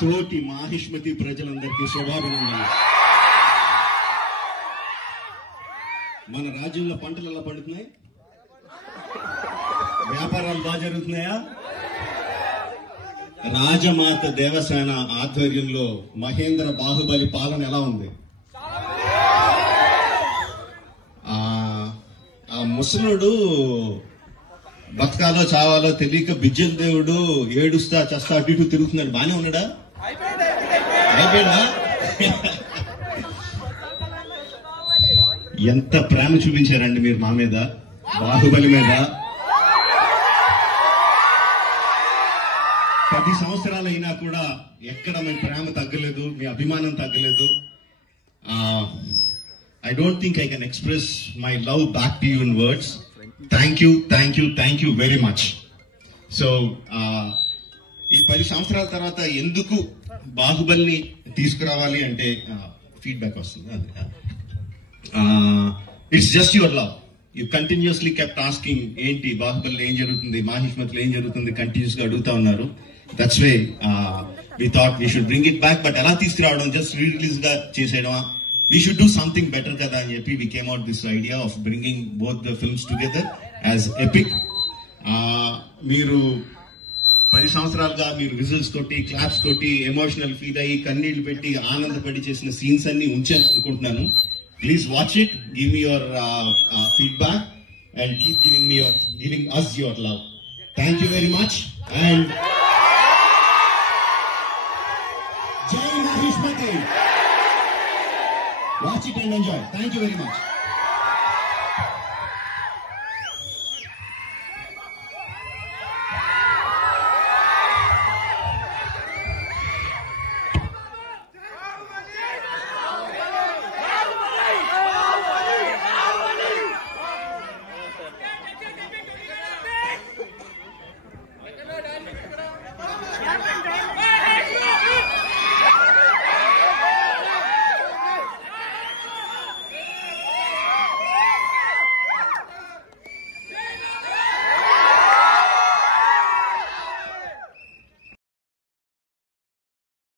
తోటి మాహిష్మతి ప్రజలందరికీ శుభాభినందనలు. మన రాజ్యంలో పంటలు ఎలా పండుతున్నాయి? వ్యాపారాలు బాగా జరుగుతున్నాయా? రాజమాత దేవసేన ఆధ్వర్యంలో మహేంద్ర బాహుబలి పాలన ఎలా ఉంది? ఆ ముసలుడు బతకాలో చావాలో తెలియక బిజ్జల దేవుడు ఏడుస్తా చస్తా అటు ఇటు తిరుగుతున్నాడు. బానే ఉన్నాడా? అయిపోయాడా? ఎంత ప్రేమ చూపించారండి మీరు మా మీద, బాహుబలి మీద. 10 సంవత్సరాలు అయినా కూడా ఎక్కడ మీ ప్రేమ తగ్గలేదు, మీ అభిమానం తగ్గలేదు. I don't think I can express my love back to you in words. Thank you very much. So, ఈ 10 సంవత్సరాల తర్వాత ఎందుకు బాహుబలిని తీసుకురావాలి అంటే ఫీడ్బ్యాక్ వస్తుంది. It's just your love. You continuously kept asking ఏంటి బాహుబలిలో ఏం జరుగుతుంది, మాహిష్మతిలో ఏం జరుగుతుంది, కంటిన్యూస్ గా అడుగుతా ఉన్నారు. That's why we thought we should bring it back. But ఎలా తీసుకురావడం, జస్ట్ రిలీజ్ గా చేసేయడమా? We should do something better kada అని చెప్పి we came out this idea of bringing both the films together as epic. మీరు 10 సంవత్సరాలుగా మీరు whistles తోటి, claps తోటి ఎమోషనల్ ఫీల్ అయ్యి కన్నీళ్లు పెట్టి ఆనందపడి చేసిన సీన్స్ అన్ని ఉంచాను అనుకుంటున్నాను. Please watch it, give me your feedback and keep giving us your love. Thank you very much and Jai Mahishmati. Watch it and enjoy. Thank you very much.